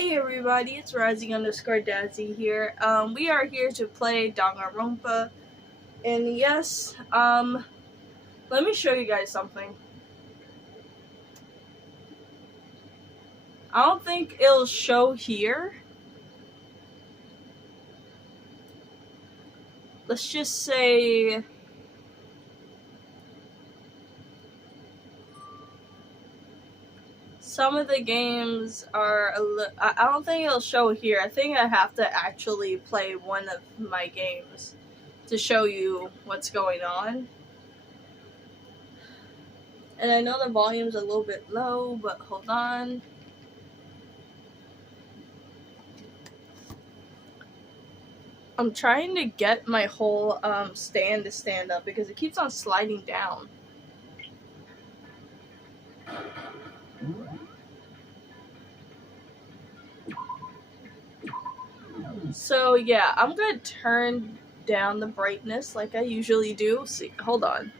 Hey everybody, it's Rising_Dazzy here. We are here to play Danganronpa, and yes, let me show you guys something. I don't think it'll show here. Let's just say some of the games are I don't think it'll show here. I think I have to actually play one of my games to show you what's going on. And I know the volume's a little bit low, but hold on. I'm trying to get my whole stand to stand up because it keeps on sliding down. So yeah, I'm gonna turn down the brightness like I usually do. See, hold on.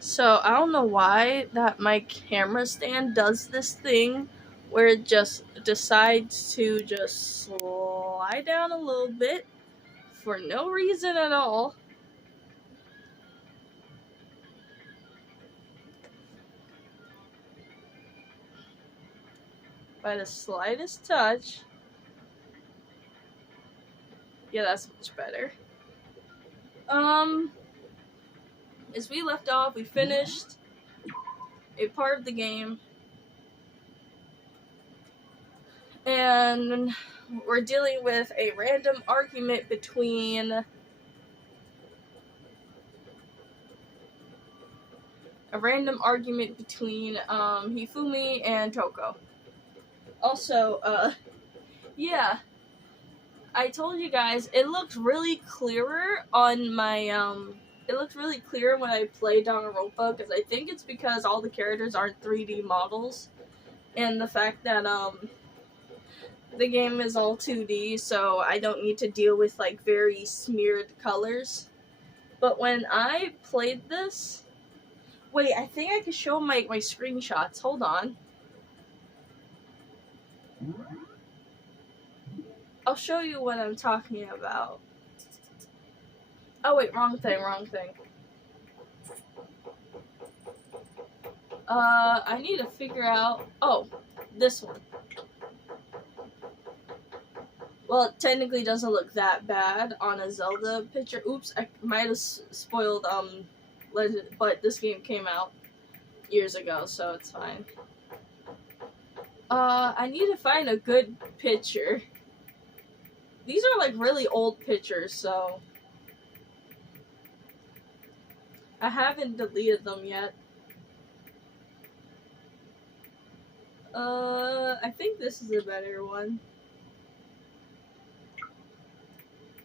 So I don't know why that my camera stand does this thing where it just decides to just slide down a little bit for no reason at all. By the slightest touch. Yeah, that's much better. As we left off, we finished a part of the game. And we're dealing with a random argument between Hifumi and Toko. Also, yeah, I told you guys it looked really clearer on my it looked really clear when I played Danganronpa because I think it's because all the characters aren't 3D models, and the fact that the game is all 2D, so I don't need to deal with like very smeared colors. But when I played this, wait, I think I can show my screenshots. Hold on. I'll show you what I'm talking about. Oh wait, wrong thing. I need to figure out, oh, this one. Well, it technically doesn't look that bad on a Zelda picture. Oops, I might have spoiled, but this game came out years ago, so it's fine. I need to find a good picture. These are like really old pictures, so I haven't deleted them yet. I think this is a better one.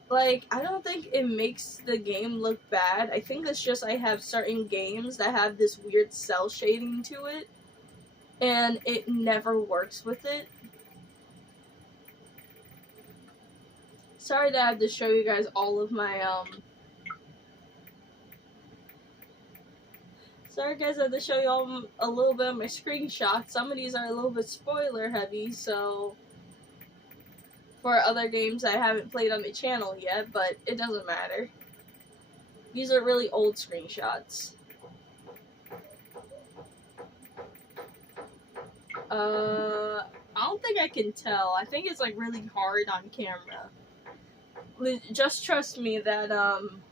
Like, I don't think it makes the game look bad. I think it's just I have certain games that have this weird cell shading to it, and it never works with it. Sorry that I have to show you guys all of my, Sorry guys, I have to show you all a little bit of my screenshots. Some of these are a little bit spoiler heavy, so for other games I haven't played on the channel yet, but it doesn't matter. These are really old screenshots. I don't think I can tell. I think it's like really hard on camera. Just trust me that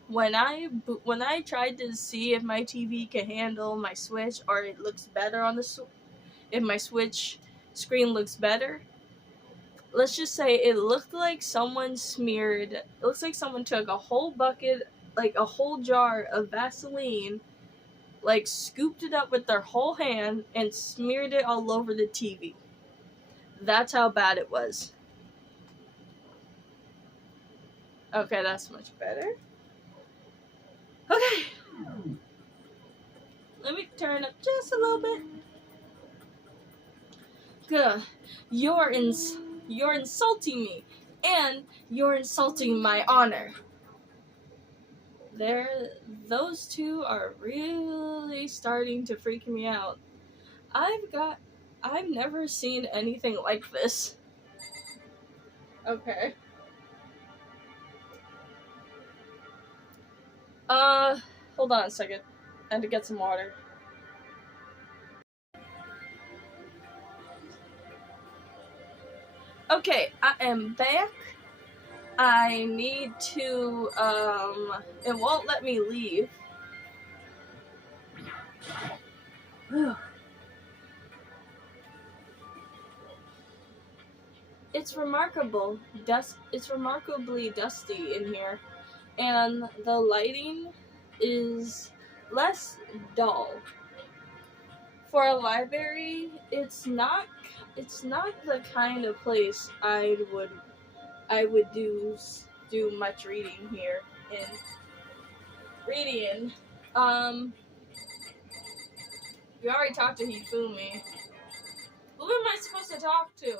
when I tried to see if my TV can handle my Switch or it looks better on the if my Switch screen looks better, let's just say it looked like someone smeared. It looks like someone took a whole bucket, like a whole jar of Vaseline, like scooped it up with their whole hand and smeared it all over the TV. That's how bad it was. Okay, that's much better. Okay. Let me turn up just a little bit. Good. You're insulting me, and you're insulting my honor. Those two are really starting to freak me out. I've never seen anything like this. Okay. Hold on a second. I had to get some water. Okay, I am back. I need to, it won't let me leave. It's remarkable. It's remarkably dusty in here, and the lighting is less dull. For a library, it's not the kind of place I would do much reading here in. Reading. We already talked to Hifumi. Who am I supposed to talk to?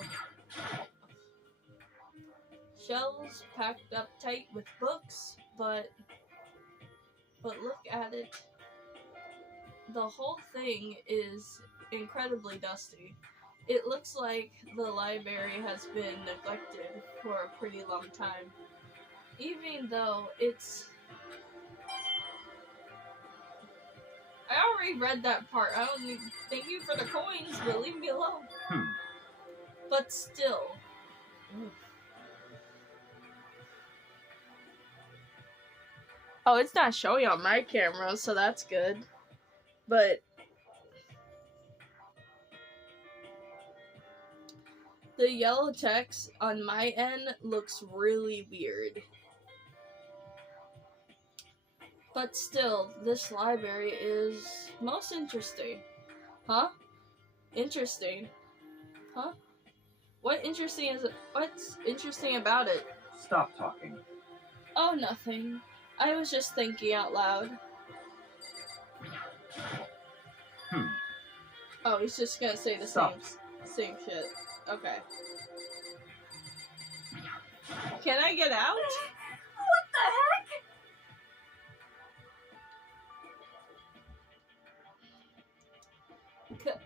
Shelves packed up tight with books, but look at it. The whole thing is incredibly dusty. It looks like the library has been neglected for a pretty long time. Even though it's... I already read that part. I don't need... Thank you for the coins, but leave me alone. But still... Oh, it's not showing on my camera, so that's good. But... the yellow text on my end looks really weird. But still, this library is most interesting. Huh? Interesting. Huh? What's interesting about it? Stop talking. Oh, nothing. I was just thinking out loud. Oh, he's just gonna say the same shit. Okay. Can I get out? What the heck?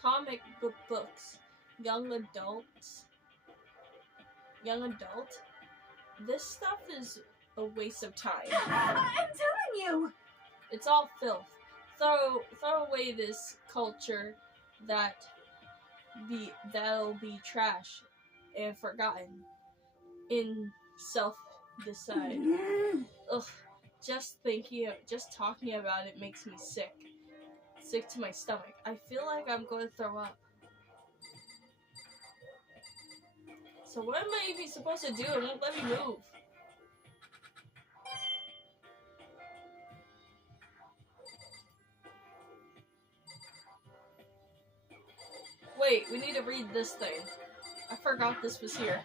Comic book books. Young adult? This stuff is a waste of time. I'm telling you! It's all filth. Throw away this culture that'll be trash and forgotten in self-decide. Ugh, just talking about it makes me sick. Sick to my stomach. I feel like I'm going to throw up. So what am I even supposed to do? It won't let me move. Wait, we need to read this thing. I forgot this was here.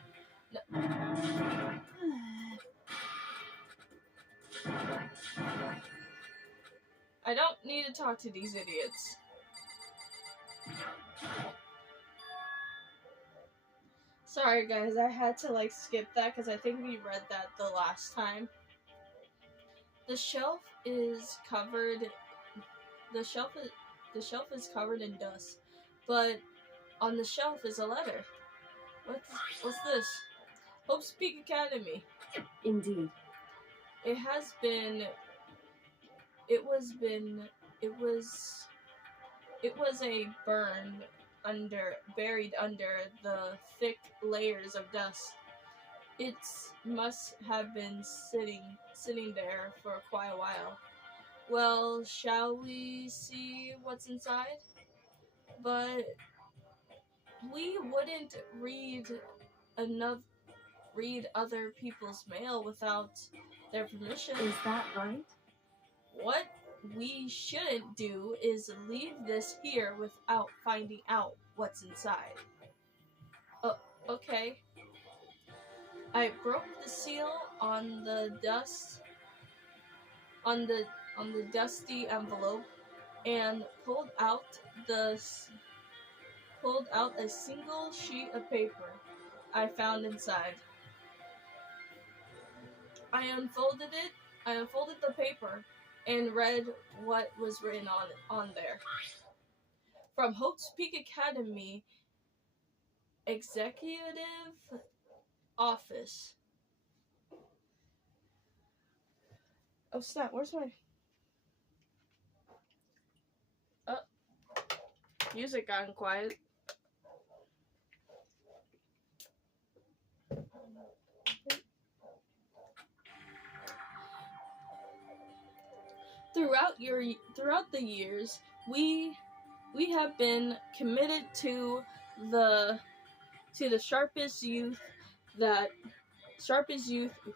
No. I don't need to talk to these idiots. Sorry guys, I had to skip that because I think we read that the last time. The shelf is covered in dust, but on the shelf is a letter. What's this? Hope's Peak Academy. Indeed. It was a buried under the thick layers of dust. It must have been sitting there for quite a while. Well, shall we see what's inside? But we wouldn't read other people's mail without their permission. Is that right? What we shouldn't do is leave this here without finding out what's inside. Okay. I broke the seal on the dusty envelope and pulled out a single sheet of paper I found inside. I unfolded the paper and read what was written on there. from Hope's Peak Academy Executive Office. Oh snap, where's my... Oh, music got quiet. Throughout the years, we have been committed to the sharpest youth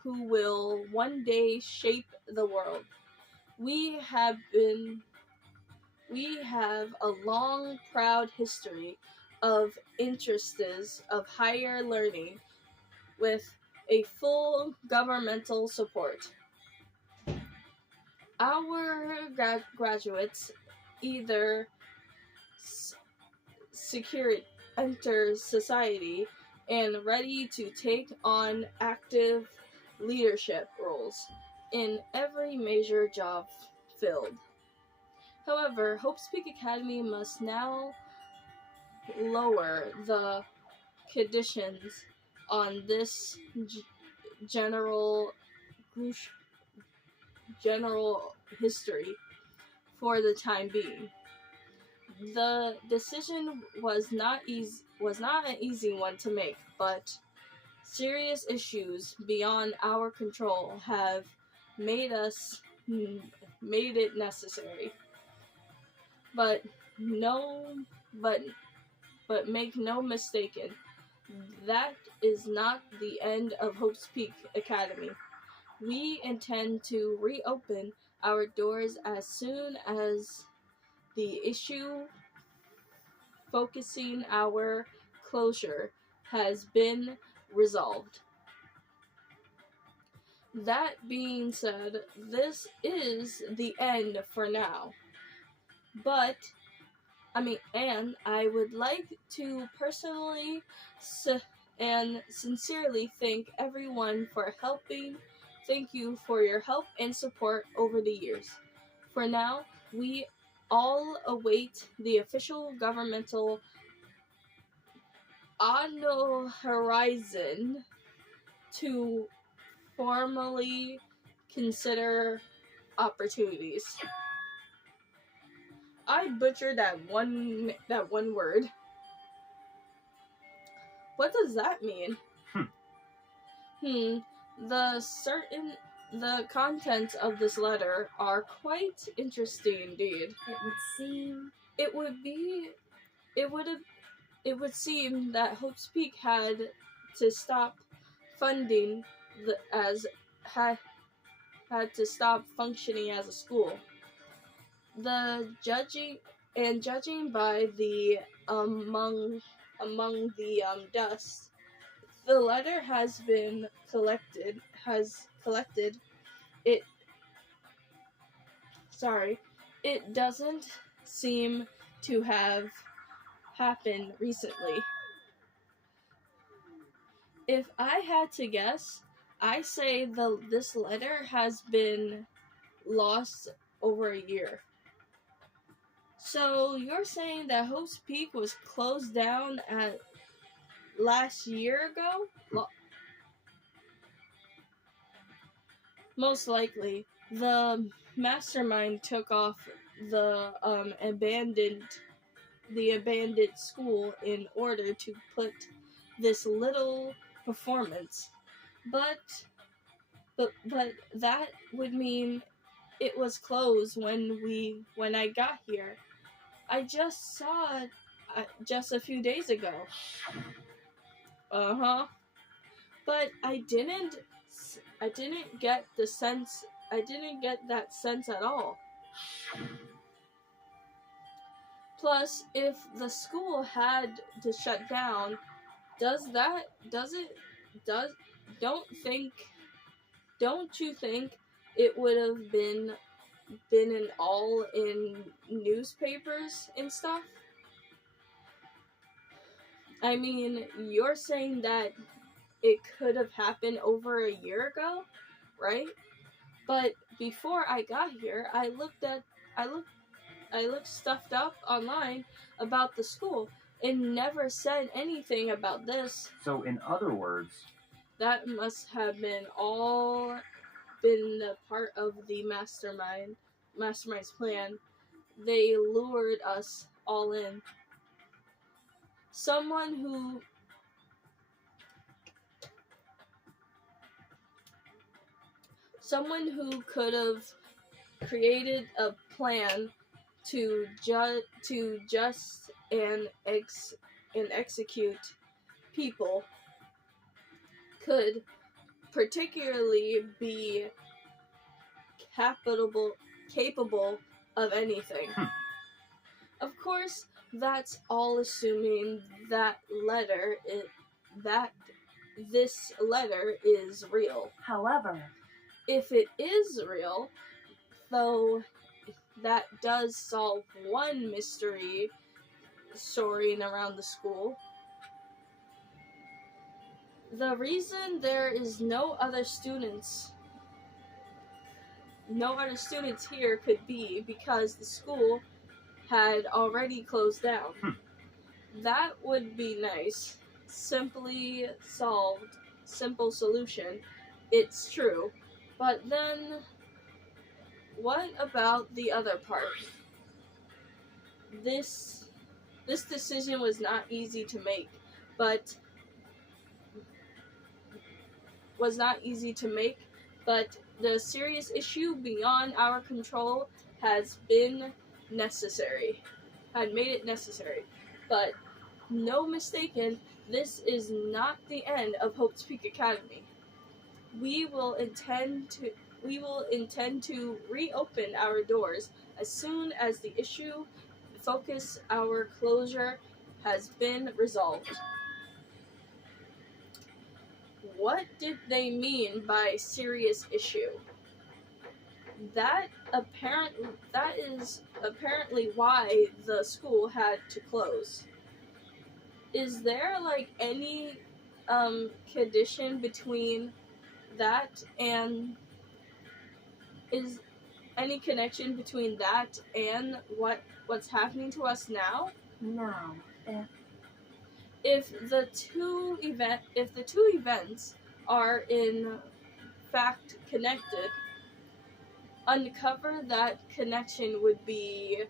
who will one day shape the world. We have a long, proud history of interests of higher learning with a full governmental support. Our graduates either enter society and ready to take on active leadership roles in every major job filled. However, Hope's Peak Academy must now lower the conditions on this general history for the time being. The decision was not an easy one to make, but serious issues beyond our control have made it necessary. But make no mistaken, that is not the end of Hope's Peak Academy. We intend to reopen our doors as soon as the issue focusing our closure has been resolved. That being said, this is the end for now. And I would like to personally and sincerely thank everyone for helping. Thank you for your help and support over the years. For now, we all await the official governmental on the horizon to formally consider opportunities. I butchered that one word. What does that mean? The contents of this letter are quite interesting indeed. It would seem that Hope's Peak had to stop funding had to stop functioning as a school. Judging by the among the dust, the letter has been collected. It doesn't seem to have happened recently. If I had to guess, I say this letter has been lost over a year. So you're saying that Hope's Peak was closed down at last year ago? Most likely, the mastermind took off the abandoned school in order to put this little performance. But that would mean it was closed when I got here. I just saw it just a few days ago. But I didn't get the sense. I didn't get that sense at all. Plus, if the school had to shut down, don't you think it would have been in newspapers and stuff? I mean, you're saying that it could have happened over a year ago, right? But before I got here, I looked stuffed up online about the school. It never said anything about this. So, in other words, that must have been a part of the mastermind's plan. They lured us all in. Someone who could have created a plan to just and execute people could particularly be capable of anything. Of course, that's all assuming that this letter is real. However, if it is real, though, that does solve one mystery soaring around the school. The reason there is no other students here could be because the school had already closed down. That would be nice. Simply solved. Simple solution. It's true. But then, what about the other part? This decision was not easy to make, but the serious issue beyond our control had made it necessary. But no mistaken, this is not the end of Hope's Peak Academy. We will intend to reopen our doors as soon as the issue focus our closure has been resolved. What did they mean by serious issue? That is apparently why the school had to close. Is there any condition between that and any connection between that and what's happening to us now? no. If the two events are in fact connected, uncover that connection would be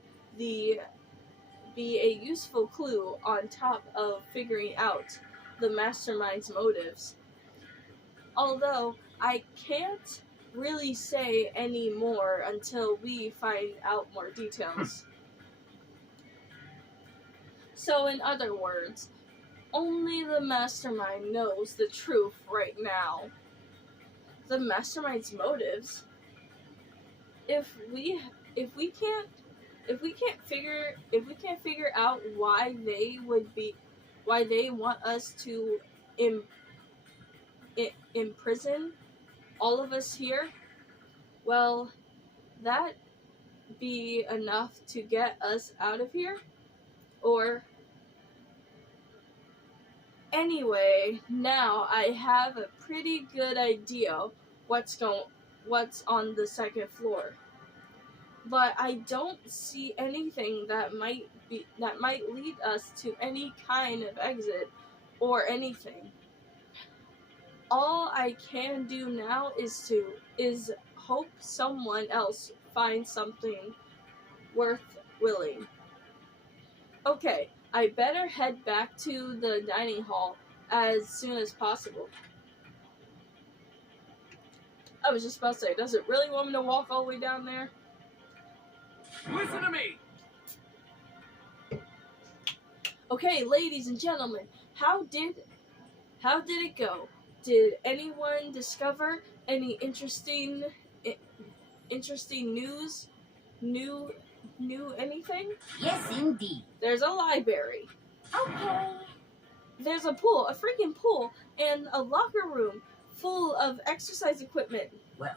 a useful clue on top of figuring out the mastermind's motives. Although I can't really say any more until we find out more details. So in other words, only the mastermind knows the truth right now. The mastermind's motives. If we can't figure out why they want us to imprison all of us here, well, that be enough to get us out of here? Or anyway, now I have a pretty good idea what's on the second floor. But I don't see anything that might lead us to any kind of exit or anything. All I can do now is hope someone else finds something worth willing. Okay, I better head back to the dining hall as soon as possible. I was just about to say, does it really want me to walk all the way down there? Listen to me! Okay, ladies and gentlemen, how did it go? Did anyone discover any interesting news? New anything? Yes, indeed. There's a library. Okay. There's a pool, a freaking pool, and a locker room full of exercise equipment. Well.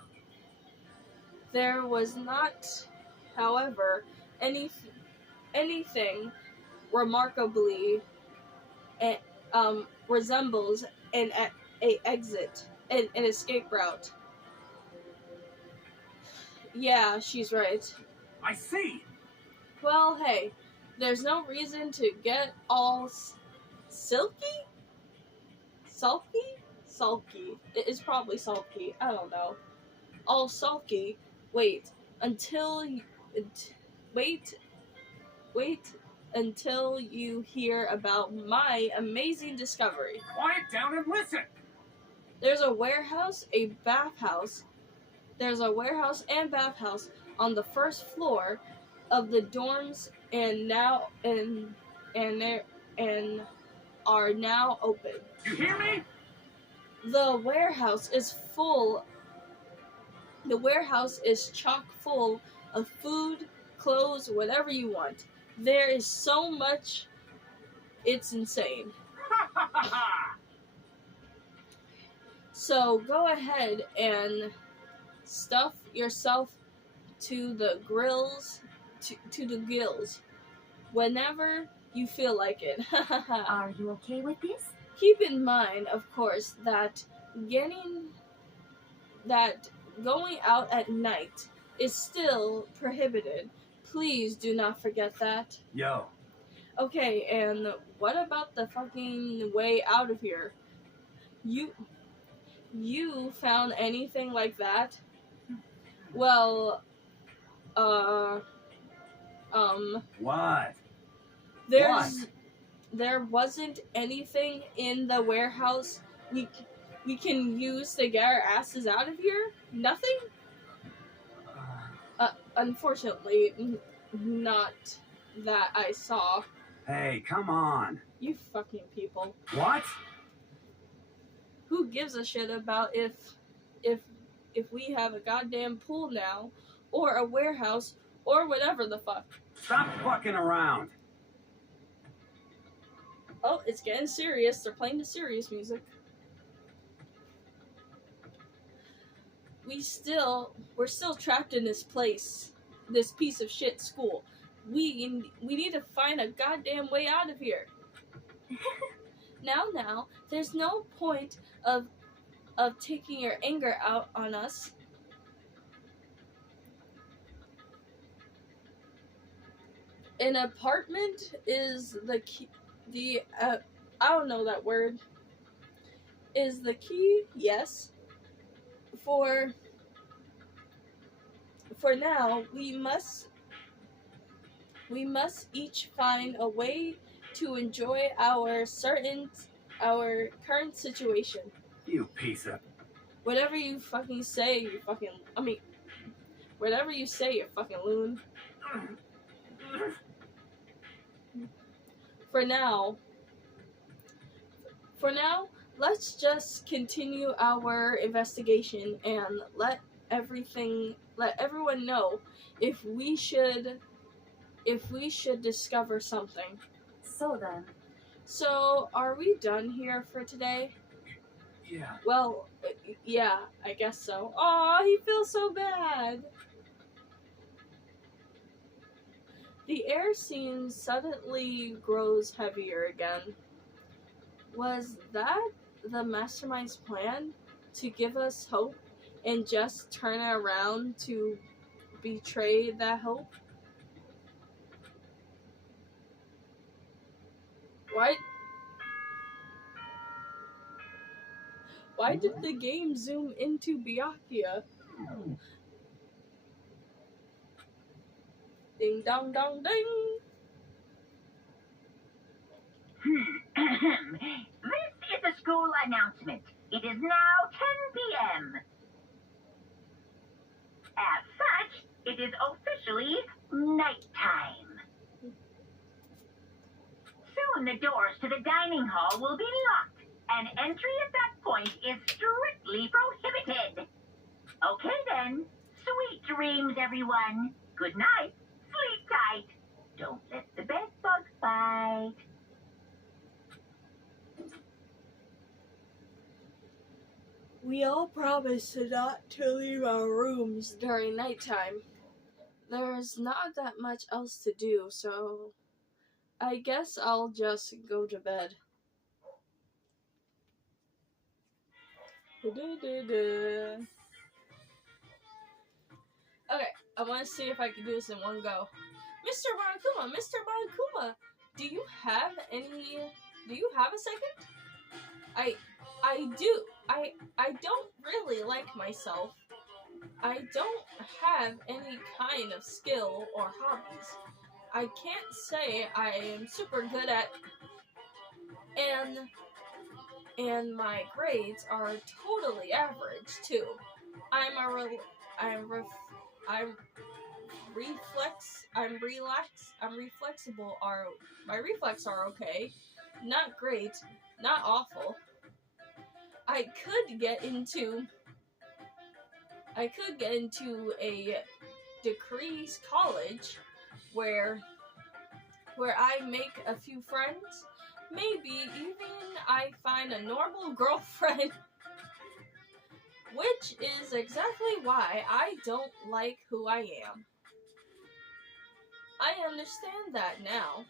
There was not, however, anything remarkably resembles an escape route. Yeah, she's right. I see! Well, hey, there's no reason to get all silky? Sulky? Sulky. It's probably sulky. I don't know. All sulky. Wait until you, wait wait until you hear about my amazing discovery. Quiet down and listen. There's a warehouse, a bathhouse. There's a warehouse and bathhouse on the first floor of the dorms, and are now open. You hear me? The warehouse is full. The warehouse is chock full of food, clothes, whatever you want. There is so much, it's insane. Ha ha ha ha! So go ahead and stuff yourself to the grills, to the gills, whenever you feel like it. Are you okay with this? Keep in mind, of course, that going out at night is still prohibited. Please do not forget that. Yo. Okay, and what about the fucking way out of here? You found anything like that? Well, What? there wasn't anything in the warehouse we can use to get our asses out of here? Nothing? Unfortunately, not that I saw. Hey, come on. You fucking people. What? Who gives a shit about if we have a goddamn pool now, or a warehouse, or whatever the fuck? Stop fucking around. Oh, it's getting serious. They're playing the serious music. We're still trapped in this place, this piece of shit school. We need to find a goddamn way out of here. Now, there's no point of taking your anger out on us. An apartment is the key. I don't know that word. Is the key? Yes. For now, we must each find a way to enjoy our current situation. You piece of... Whatever you fucking say, whatever you say, you fucking loon. For now, let's just continue our investigation and let everyone know if we should discover something. So then. So, are we done here for today? Yeah. Well, yeah, I guess so. Aw, he feels so bad. The air scene suddenly grows heavier again. Was that the mastermind's plan? To give us hope and just turn it around to betray that hope? Why did the game zoom into Byakuya? Ding dong dong ding! This is a school announcement. It is now 10 p.m. As such, it is officially nighttime. Soon the doors to the dining hall will be locked, and entry at that point is strictly prohibited. Okay then, sweet dreams, everyone. Good night. Sleep tight. Don't let the bed bugs bite. We all promised not to leave our rooms during nighttime. There's not that much else to do, so I guess I'll just go to bed. Okay, I want to see if I can do this in one go. Mr. Monokuma, do you have a second? I do. I don't really like myself. I don't have any kind of skill or hobbies. I can't say I am super good at, and my grades are totally average too. I'm reflexible. My reflex are okay, not great, not awful. I could get into a decrease college where I make a few friends. Maybe even I find a normal girlfriend, which is exactly why I don't like who I am. I understand that now.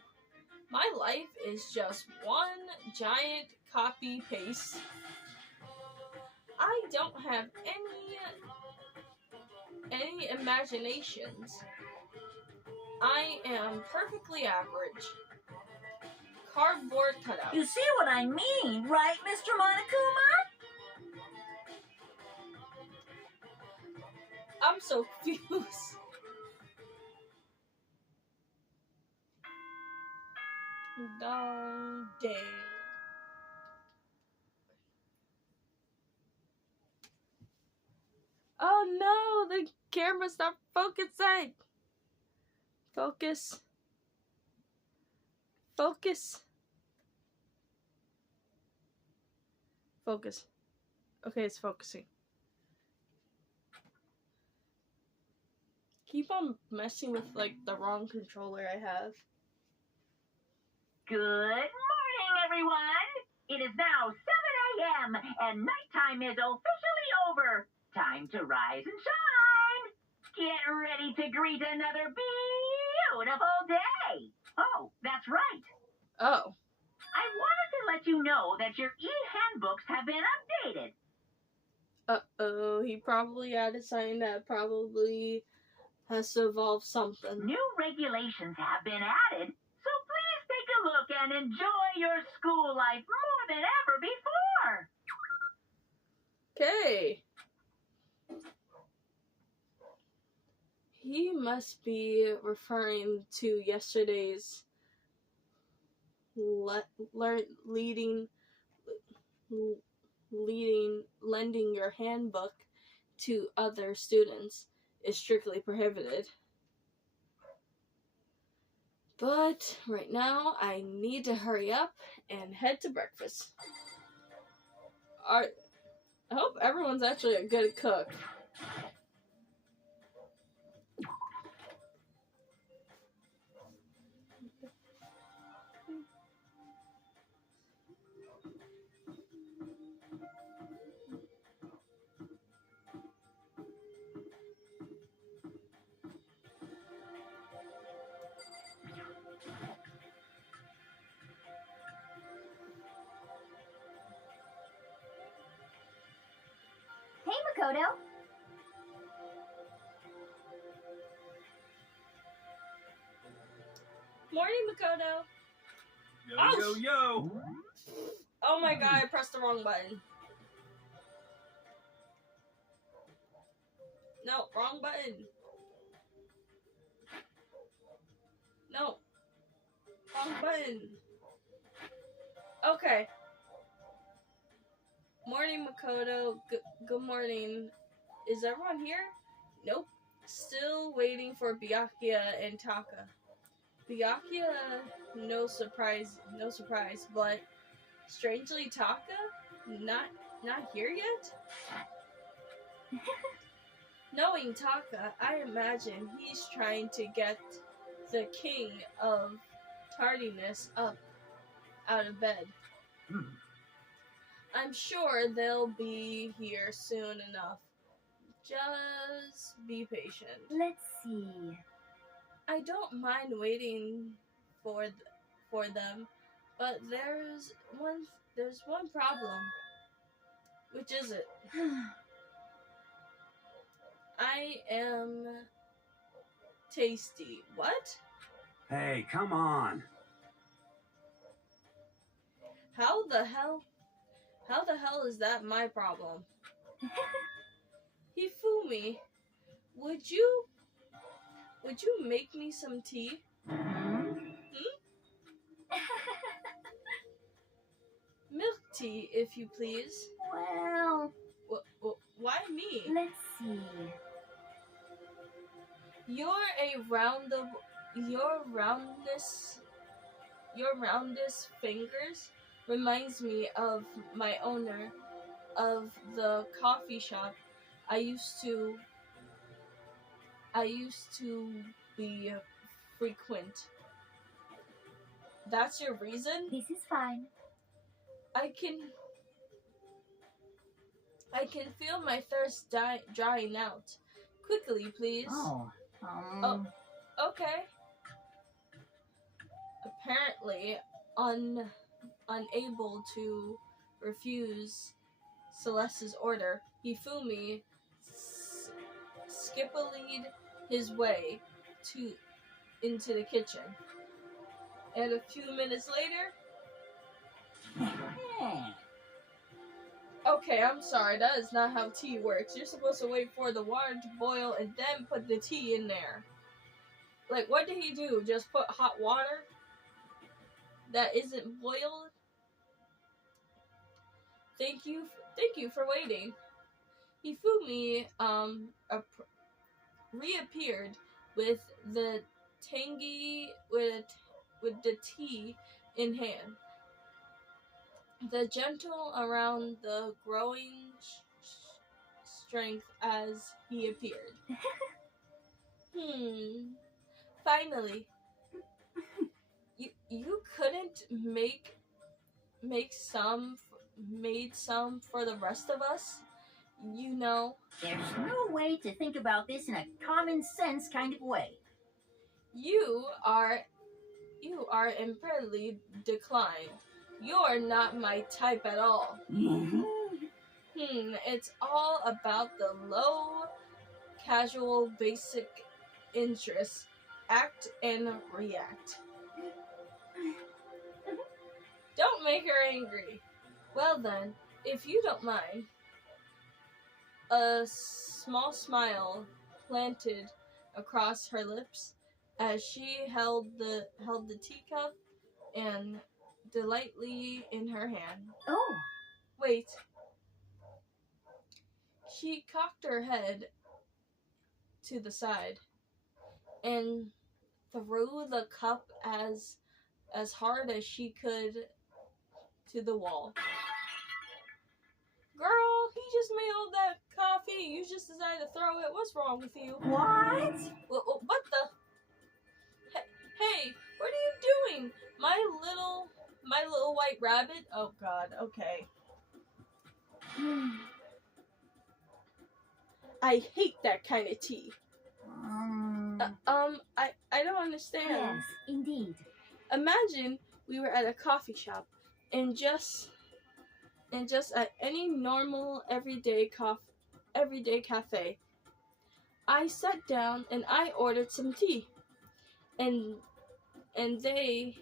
My life is just one giant copy paste. I don't have any imaginations. I am perfectly average. Cardboard cutout. You see what I mean, right, Mr. Monokuma? I'm so confused. Dang. Oh no, the camera stopped focusing. Focus. Okay, it's focusing. Keep on messing with like the wrong controller I have. Good morning, everyone. It is now 7 a.m. and nighttime is officially over. Time to rise and shine. Get ready to greet another beautiful day. Oh, that's right. Oh. I wanted to let you know that your e-handbooks have been updated. Uh-oh, he probably had a sign that probably has to involve something. New regulations have been added, so please take a look and enjoy your school life more than ever before. Okay. He must be referring to yesterday's lending your handbook to other students is strictly prohibited. But right now, I need to hurry up and head to breakfast. I hope everyone's actually a good cook. Hey, Makoto. Morning, Makoto. Yo. Oh my god, I pressed the wrong button. No, wrong button. No. Wrong button. Okay. Morning, Makoto. Good morning. Is everyone here? Nope. Still waiting for Byakuya and Taka. Byakuya, no surprise, but strangely Taka, not here yet? Knowing Taka, I imagine he's trying to get the king of tardiness up out of bed. I'm sure they'll be here soon enough. Just be patient. Let's see. I don't mind waiting for them, but there's one problem. Which is it? I am tasty. What? Hey, come on. How the hell is that my problem? Hifumi, would you make me some tea? Milk tea, if you please. Well, Why me? let's see. Your roundest fingers reminds me of my owner of the coffee shop I used to be frequent. That's your reason? This is fine. I can feel my thirst drying out. Quickly, please. Oh. Okay. Apparently, unable to refuse Celeste's order, Hifumi skippalied his way into the kitchen. And a few minutes later, okay, I'm sorry, that is not how tea works. You're supposed to wait for the water to boil and then put the tea in there. Like, what did he do? Just put hot water that isn't boiled? Thank you for waiting. Hifumi reappeared with the tea in hand. The gentle around the growing strength as he appeared. Finally, you couldn't made some for the rest of us? You know. There's no way to think about this in a common sense kind of way. You are incredibly declined. You're not my type at all. It's all about the low, casual, basic interests. Act and react. Don't make her angry. Well then, if you don't mind. A small smile planted across her lips as she held the teacup and delightfully in her hand. Oh. Wait. She cocked her head to the side and threw the cup as hard as she could to the wall. Girl, he just made all that coffee. You just decided to throw it. What's wrong with you? What? What the? Hey, what are you doing? My little white rabbit? Oh God, okay. I hate that kind of tea. I don't understand. Yes, indeed. Imagine we were at a coffee shop and just at any normal everyday cafe. I sat down and I ordered some tea. And they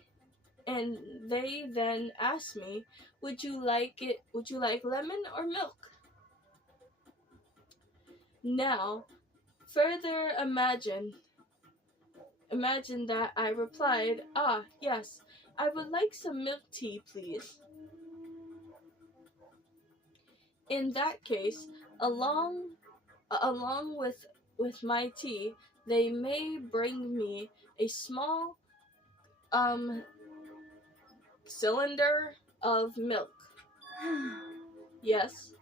then asked me, would you like lemon or milk? Now, further imagine that I replied, yes, I would like some milk tea, please. In that case, along with my tea, they may bring me a small cylinder of milk. Yes,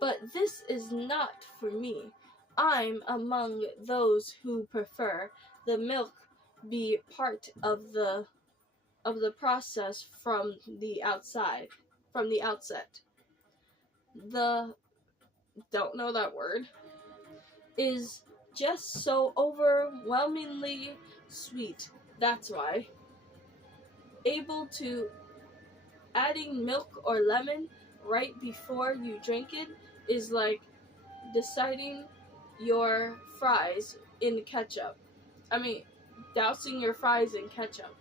but this is not for me. I'm among those who prefer the milk be part of the process from the outset. The don't know that word is just so overwhelmingly sweet. That's why. Able to adding milk or lemon right before you drink it is like deciding your fries in ketchup. dousing your fries in ketchup.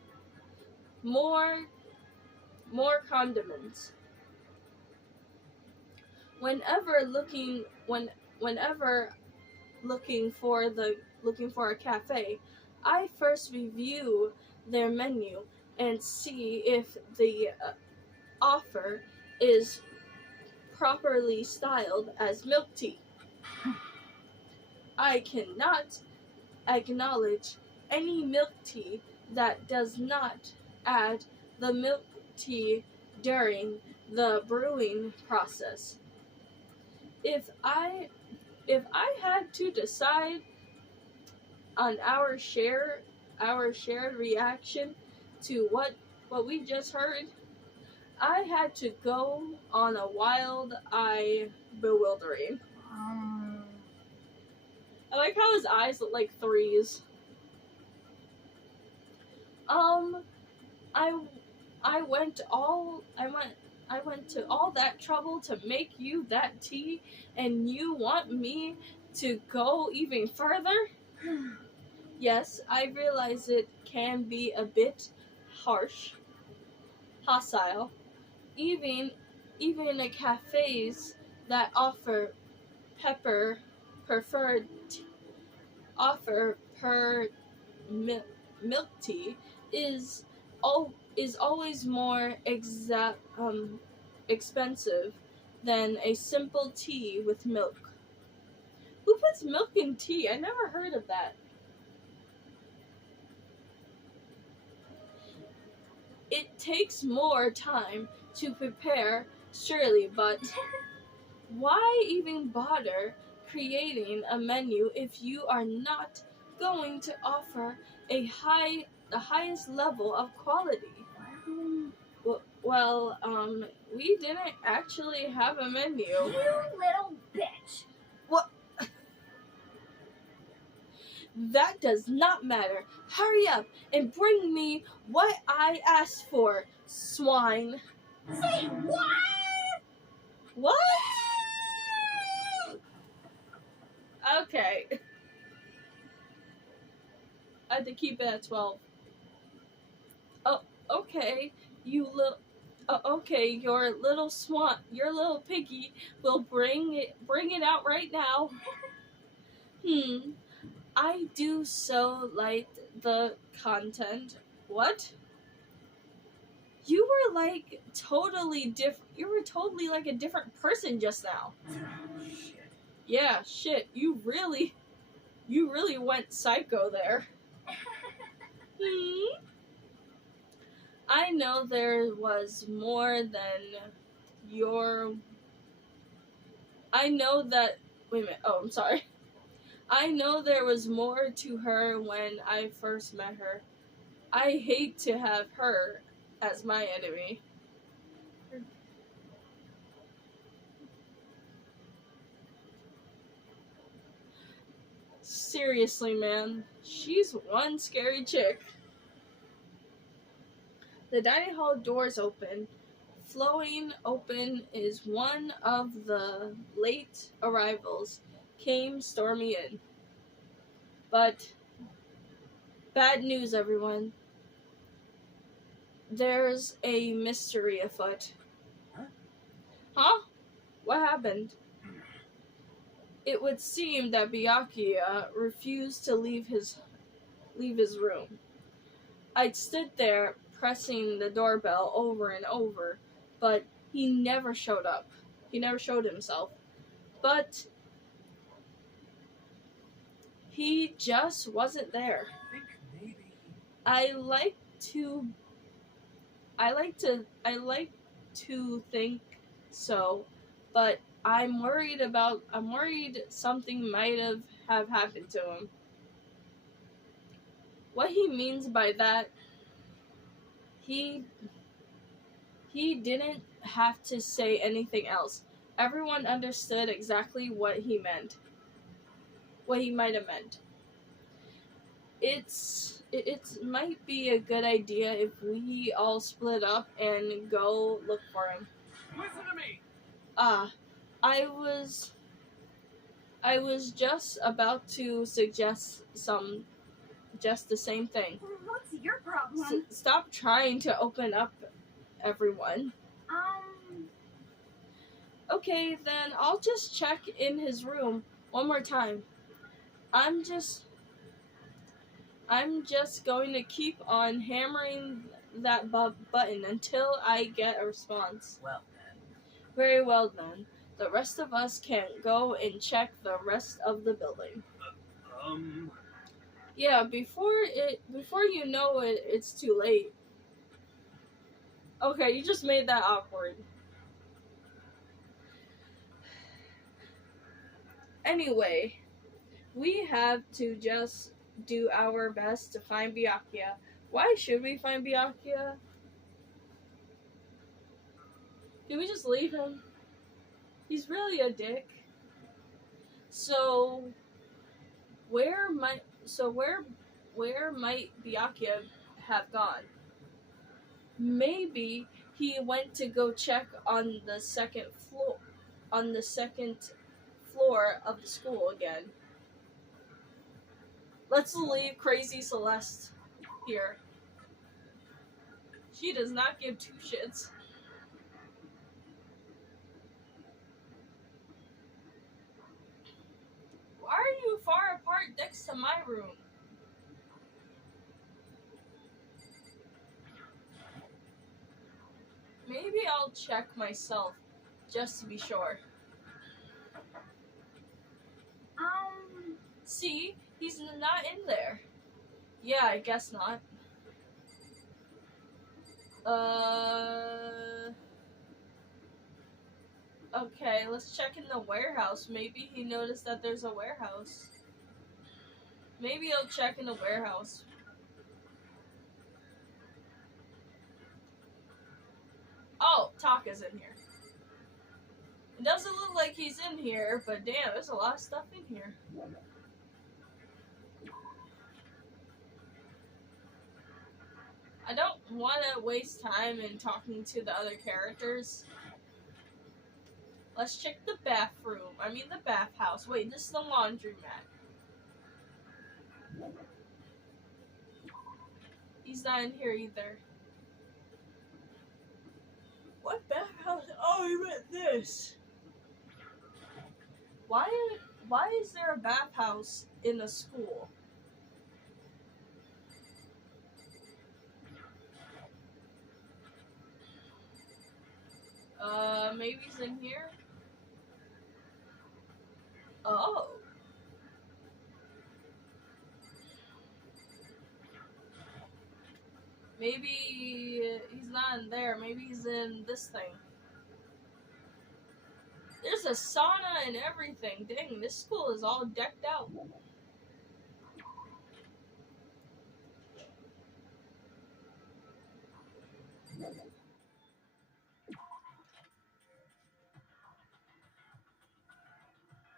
More condiments. Whenever looking for a cafe, I first review their menu and see if the offer is properly styled as milk tea. I cannot acknowledge any milk tea that does not add the milk tea during the brewing process. If I had to decide on our shared reaction to what we just heard, I had to go on a wild eye bewildering. I like how his eyes look like threes. I went to all that trouble to make you that tea, and you want me to go even further? Yes, I realize it can be a bit hostile. Even in cafes that offer milk tea is always more expensive than a simple tea with milk. Who puts milk in tea? I never heard of that. It takes more time to prepare, surely, but why even bother creating a menu if you are not going to offer the highest level of quality? Well, we didn't actually have a menu. You little bitch. What? That does not matter. Hurry up and bring me what I asked for, swine. Say what? What? Okay. I had to keep it at 12. Oh, okay. Okay, your little piggy will bring it out right now. I do so like the content. What? You were like totally different. You were totally like a different person just now. Shit. Yeah, shit. You really went psycho there. I know there was more than your. I know that. Wait a minute. Oh, I'm sorry. I know there was more to her when I first met her. I hate to have her as my enemy. Seriously, man. She's one scary chick. The dining hall doors open. Flowing open is one of the late arrivals came storming in. But bad news, everyone. There's a mystery afoot. Huh? What happened? It would seem that Byakuya refused to leave his room. I stood there pressing the doorbell over and over, but he never showed up. He never showed himself. But he just wasn't there. I think maybe. I like to think so, but I'm worried something might have happened to him. What he means by that, he didn't have to say anything else. Everyone understood exactly what he meant. What he might have meant. It might be a good idea if we all split up and go look for him. Listen to me. I was just about to suggest just the same thing. What's your problem? Stop trying to open up everyone. Okay, then I'll just check in his room one more time. I'm just going to keep on hammering that button until I get a response. Well then. Very well then. The rest of us can go and check the rest of the building. Yeah, before you know it, it's too late. Okay, you just made that awkward. Anyway, we have to just do our best to find Byakuya. Why should we find Byakuya? Can we just leave him? He's really a dick. So where might Byakuya have gone? Maybe he went to go check on the second floor of the school again. Let's leave Crazy Celeste here. She does not give two shits. Why are you far apart next to my room? Maybe I'll check myself, just to be sure. See? He's not in there. Yeah, I guess not. Okay, let's check in the warehouse. Maybe he noticed that there's a warehouse. Maybe I'll check in the warehouse. Oh, Taka's in here. It doesn't look like he's in here, but damn, there's a lot of stuff in here. I don't want to waste time in talking to the other characters. Let's check the bathroom. I mean the bathhouse. Wait, this is the laundromat. He's not in here either. What bathhouse? Oh, he meant this. Why is there a bathhouse in a school? Maybe he's in here? Oh. Maybe he's not in there. Maybe he's in this thing. There's a sauna and everything. Dang, this school is all decked out.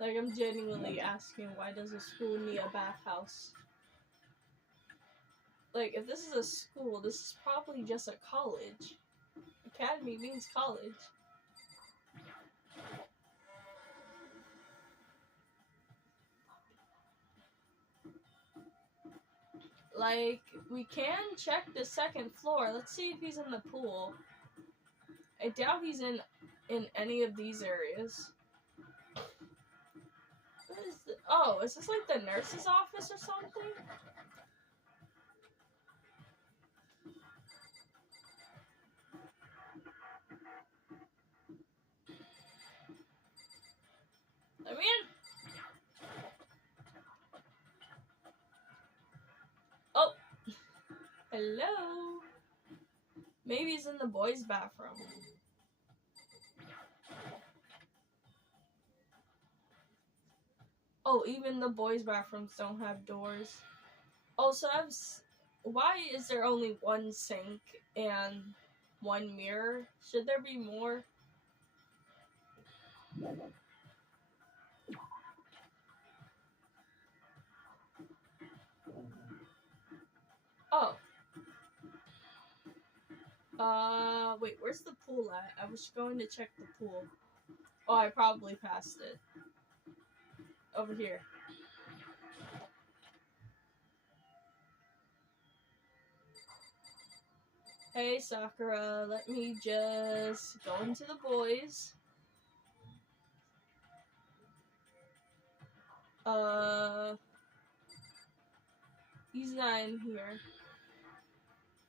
Like, I'm genuinely asking, why does a school need a bathhouse? Like, if this is a school, this is probably just a college. Academy means college. Like, we can check the second floor. Let's see if he's in the pool. I doubt he's in any of these areas. What is this? Oh, is this like the nurse's office or something? Let me in. Oh. Hello. Maybe he's in the boys' bathroom. Oh, even the boys' bathrooms don't have doors. Also, why is there only one sink and one mirror? Should there be more? Oh. Wait, where's the pool at? I was going to check the pool. Oh, I probably passed it. Over here. Hey, Sakura, let me just go into the boys. He's not in here.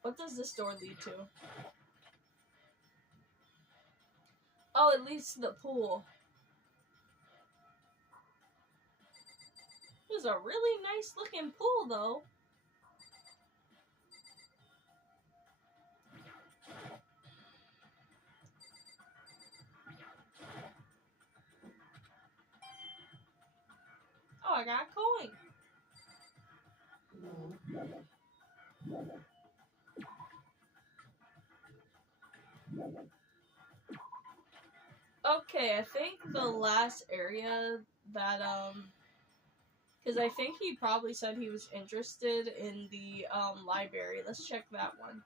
What does this door lead to? Oh, it leads to the pool. This is a really nice looking pool, though. Oh, I got a coin. Okay, I think the last area that, because I think he probably said he was interested in the, library. Let's check that one.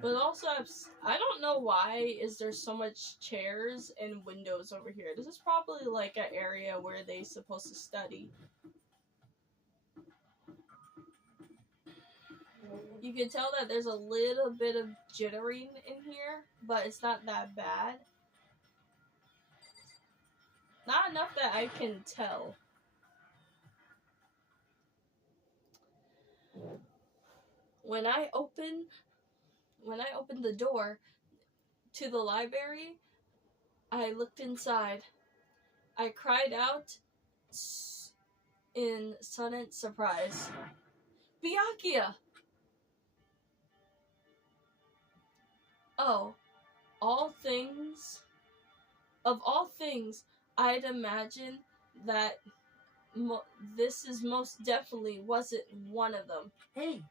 But also, I don't know why is there so much chairs and windows over here. This is probably like an area where they're supposed to study. You can tell that there's a little bit of jittering in here, but it's not that bad. Not enough that I can tell. When I opened the door to the library, I looked inside. I cried out in sudden surprise. Byakuya! Oh, of all things, I'd imagine that this is most definitely wasn't one of them. Hey,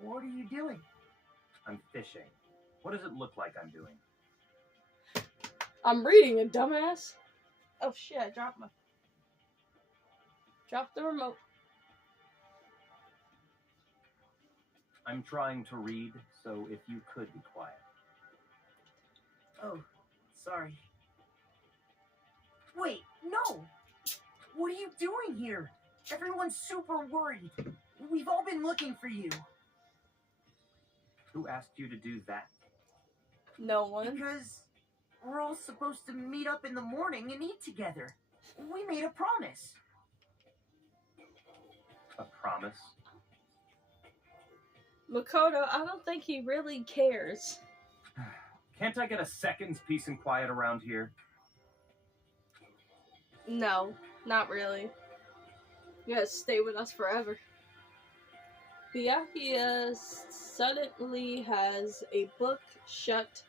what are you doing? I'm fishing. What does it look like I'm doing? I'm reading it, dumbass. Oh shit, I dropped the remote. I'm trying to read, so if you could be quiet. Oh, sorry. Wait, no! What are you doing here? Everyone's super worried. We've all been looking for you. Who asked you to do that? No one. Because we're all supposed to meet up in the morning and eat together. We made a promise. A promise? Makoto, I don't think he really cares. Can't I get a second's peace and quiet around here? No, not really. You gotta stay with us forever. Byakuya suddenly has a book shut